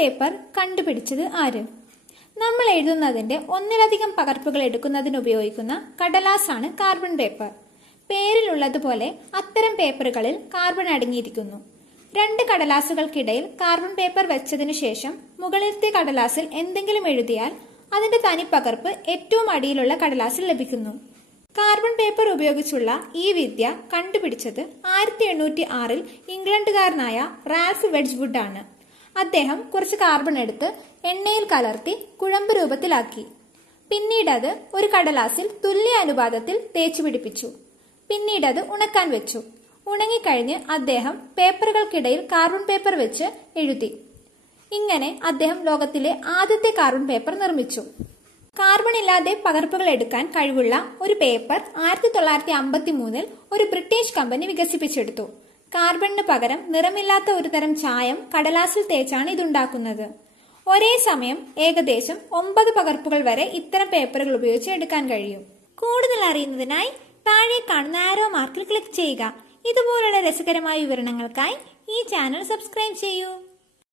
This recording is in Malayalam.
പേപ്പർ കണ്ടുപിടിച്ചത് ആര്? നമ്മൾ എഴുതുന്നതിന്റെ ഒന്നിലധികം പകർപ്പുകൾ എടുക്കുന്നതിന് ഉപയോഗിക്കുന്ന കടലാസാണ് കാർബൺ പേപ്പർ. പേരിലുള്ളതുപോലെ അത്തരം പേപ്പറുകളിൽ കാർബൺ അടങ്ങിയിരിക്കുന്നു. രണ്ട് കടലാസുകൾക്കിടയിൽ കാർബൺ പേപ്പർ വെച്ചതിനു ശേഷം മുകളിലത്തെ കടലാസിൽ എന്തെങ്കിലും എഴുതിയാൽ അതിന്റെ തനിപ്പകർപ്പ് ഏറ്റവും അടിയിലുള്ള കടലാസിൽ ലഭിക്കുന്നു. കാർബൺ പേപ്പർ ഉപയോഗിച്ചുള്ള ഈ വിദ്യ കണ്ടുപിടിച്ചത് 1806 ഇംഗ്ലണ്ടുകാരനായ റാൽഫ് വെഡ്ജ്വുഡ് ആണ്. അദ്ദേഹം കുറച്ച് കാർബൺ എടുത്ത് എണ്ണയിൽ കലർത്തി കുഴമ്പ് രൂപത്തിലാക്കി. പിന്നീട് അത് ഒരു കടലാസിൽ തുല്യ അനുപാതത്തിൽ തേച്ചു പിടിപ്പിച്ചു. പിന്നീട് അത് ഉണക്കാൻ വെച്ചു. ഉണങ്ങിക്കഴിഞ്ഞ് അദ്ദേഹം പേപ്പറുകൾക്കിടയിൽ കാർബൺ പേപ്പർ വെച്ച് എഴുതി. ഇങ്ങനെ അദ്ദേഹം ലോകത്തിലെ ആദ്യത്തെ കാർബൺ പേപ്പർ നിർമ്മിച്ചു. കാർബൺ ഇല്ലാതെ പകർപ്പുകൾ എടുക്കാൻ കഴിവുള്ള ഒരു പേപ്പർ 1953 ഒരു ബ്രിട്ടീഷ് കമ്പനി വികസിപ്പിച്ചെടുത്തു. കാർബണിന് പകരം നിറമില്ലാത്ത ഒരു തരം ചായം കടലാസിൽ തേച്ചാണ് ഇതുണ്ടാക്കുന്നത്. ഒരേ സമയം ഏകദേശം 9 പകർപ്പുകൾ വരെ ഇത്തരം പേപ്പറുകൾ ഉപയോഗിച്ച് എടുക്കാൻ കഴിയും. കൂടുതൽ അറിയുന്നതിനായി താഴെ കാണുന്ന ആരോ മാർക്കിൽ ക്ലിക്ക് ചെയ്യുക. ഇതുപോലുള്ള രസകരമായ വിവരണങ്ങൾക്കായി ഈ ചാനൽ സബ്സ്ക്രൈബ് ചെയ്യൂ.